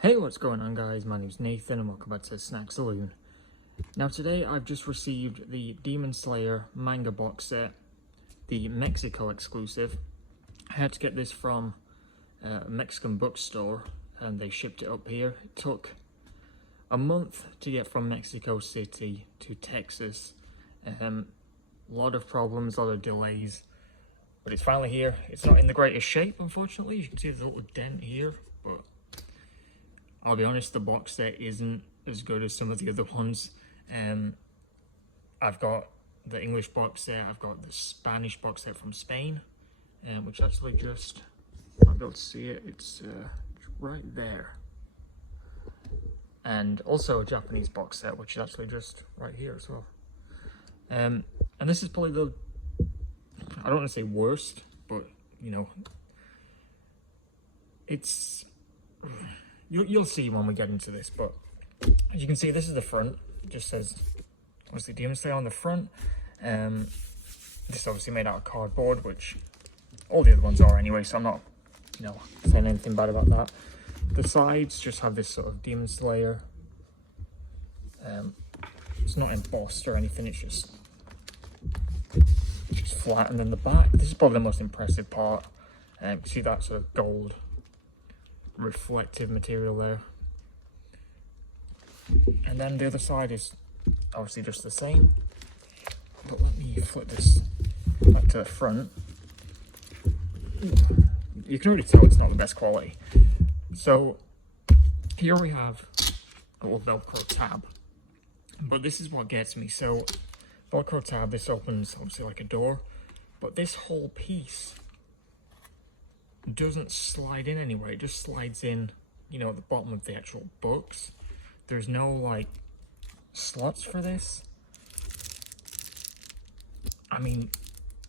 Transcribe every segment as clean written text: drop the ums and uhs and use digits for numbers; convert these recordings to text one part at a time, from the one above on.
Hey, what's going on guys? My name's Nathan and welcome back to Snack Saloon. Now today I've just received the Demon Slayer manga box set, the Mexico exclusive. I had to get this from a Mexican bookstore and they shipped it up here. It took a month to get from Mexico City to Texas. A lot of problems, a lot of delays, but it's finally here. It's not in the greatest shape, unfortunately. You can see there's a little dent here, but I'll be honest, the box set isn't as good as some of the other ones. I've got the English box set, I've got the Spanish box set from Spain, which actually just, I might be able to see it, it's right there. And also a Japanese box set, which is actually just right here as well. And this is probably the, I don't want to say worst, but you know, it's, you'll see when we get into this, but as you can see, this is the front. It just says, obviously, Demon Slayer on the front. This is obviously made out of cardboard, which all the other ones are anyway, so I'm not, you know, saying anything bad about that. The sides just have this sort of Demon Slayer. It's not embossed or anything, it's just flat. And then the back, this is probably the most impressive part. See that sort of gold reflective material there, and then the other side is obviously just the same, but let me flip this back to the front. You can already tell it's not the best quality. So here we have a little Velcro tab, but this is what gets me. So Velcro tab, this opens obviously like a door, but this whole piece doesn't slide in anywhere. It just slides in, you know, at the bottom of the actual books. There's no like slots for this. I mean,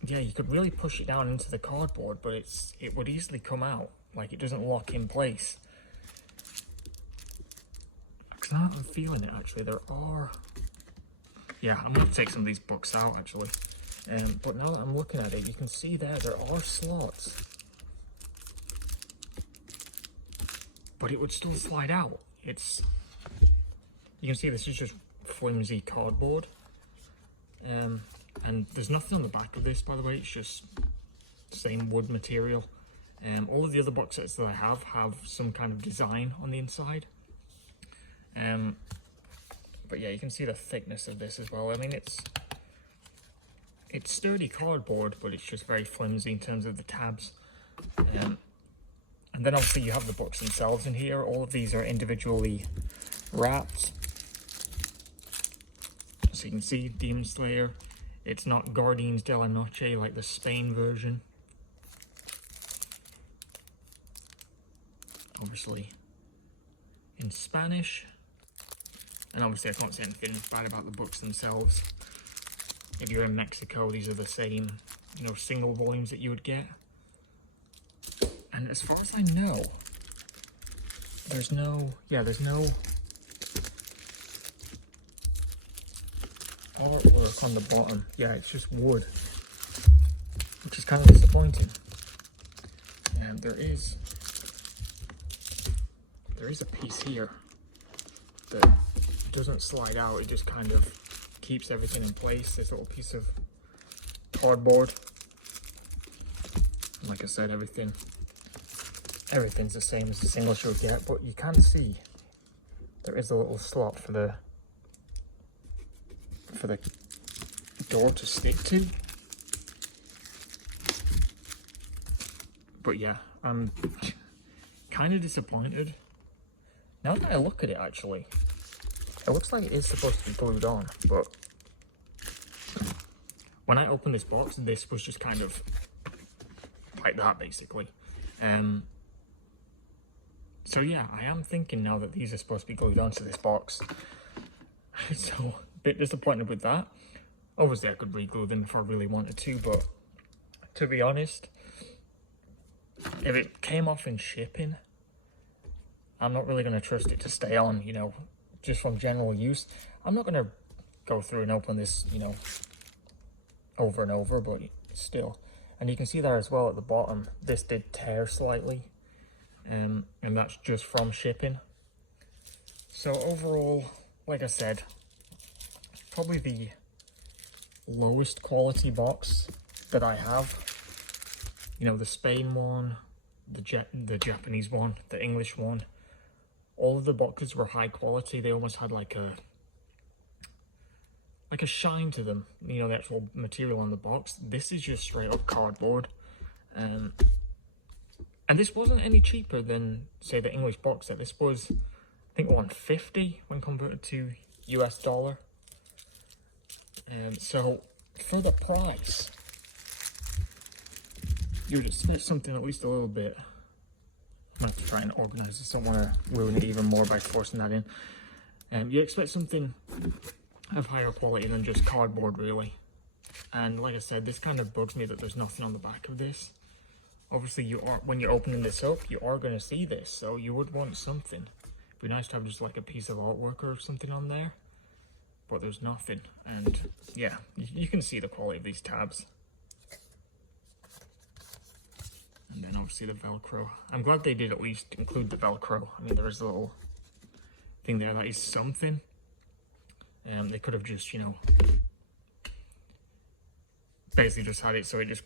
yeah, you could really push it down into the cardboard, but it would easily come out. Like, it doesn't lock in place. Because now I'm feeling it, actually, there are, yeah, I'm going to take some of these books out actually, but now that I'm looking at it, you can see there are slots, but it would still slide out. It's, you can see this is just flimsy cardboard, and there's nothing on the back of this, by the way. It's just same wood material. All of the other box sets that I have some kind of design on the inside, but yeah, you can see the thickness of this as well. I mean, it's sturdy cardboard, but it's just very flimsy in terms of the tabs. And then obviously you have the books themselves in here. All of these are individually wrapped. So you can see Demon Slayer. It's not Guardians de la Noche like the Spain version. Obviously in Spanish. And obviously I can't say anything bad about the books themselves. If you're in Mexico, these are the same, you know, single volumes that you would get. And as far as I know, there's no artwork on the bottom. Yeah, it's just wood, which is kind of disappointing. And there is a piece here that doesn't slide out. It just kind of keeps everything in place. This little piece of cardboard. Like I said, everything's the same as the single you would get, but you can see there is a little slot for the door to stick to. But yeah, I'm kind of disappointed. Now that I look at it, actually, it looks like it is supposed to be glued on, but when I opened this box, this was just kind of like that, basically. So yeah, I am thinking now that these are supposed to be glued onto this box. So, a bit disappointed with that. Obviously I could re-glue them if I really wanted to, but to be honest, if it came off in shipping, I'm not really going to trust it to stay on, you know, just from general use. I'm not going to go through and open this, you know, over and over, but still. And you can see there as well at the bottom, this did tear slightly. And that's just from shipping. So overall, like I said, probably the lowest quality box that I have. You know, the Spain one, the Japanese one, the English one, all of the boxes were high quality. They almost had like a shine to them, you know, the actual material on the box. This is just straight up cardboard. And this wasn't any cheaper than, say, the English box set. This was, I think, $150 when converted to US dollar. So for the price, you'd expect something at least a little bit. I'm going to try and organize this. I don't want to ruin it even more by forcing that in. You expect something of higher quality than just cardboard, really. And like I said, this kind of bugs me that there's nothing on the back of this. Obviously, when you're opening this up, you are going to see this, so you would want something. It'd be nice to have just like a piece of artwork or something on there, but there's nothing. And yeah, you can see the quality of these tabs. And then obviously the Velcro. I'm glad they did at least include the Velcro. I mean, there is a little thing there that is something. They could have just, you know, basically just had it so it just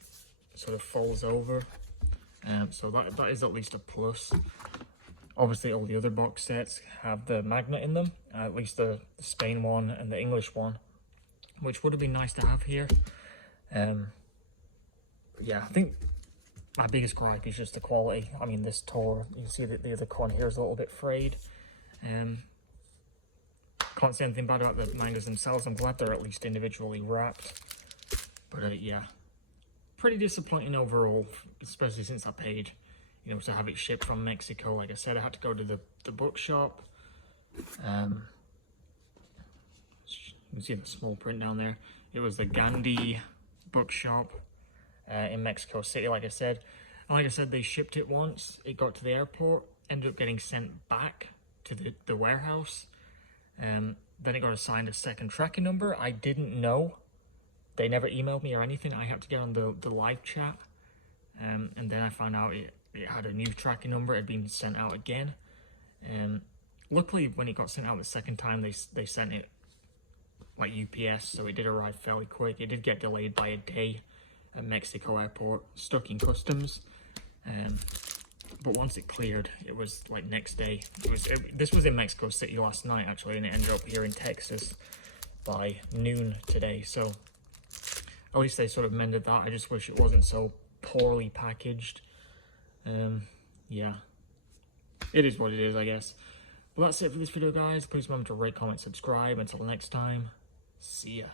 sort of falls over. So that is at least a plus. Obviously all the other box sets have the magnet in them, at least the Spain one and the English one, which would have been nice to have here. Yeah, I think my biggest gripe is just the quality. I mean, this tore, you can see that the other corner here is a little bit frayed. Can't say anything bad about the mangas themselves. I'm glad they're at least individually wrapped. But yeah, pretty disappointing overall, especially since I paid, you know, to have it shipped from Mexico. Like I said, I had to go to the bookshop. You can see the small print down there. It was the Gandhi bookshop in Mexico City, like I said. And like I said, they shipped it once. It got to the airport, ended up getting sent back to the warehouse. Then it got assigned a second tracking number. I didn't know. They never emailed me or anything. I had to get on the live chat. And then I found out it had a new tracking number. It had been sent out again. Luckily, when it got sent out the second time, they sent it like UPS, so it did arrive fairly quick. It did get delayed by a day at Mexico airport, stuck in customs. But once it cleared, it was like next day. This was in Mexico City last night, actually, and it ended up here in Texas by noon today. So at least they sort of mended that. I just wish it wasn't so poorly packaged. Yeah, it is what it is, I guess. Well, that's it for this video, guys. Please remember to rate, comment, subscribe. Until next time, see ya.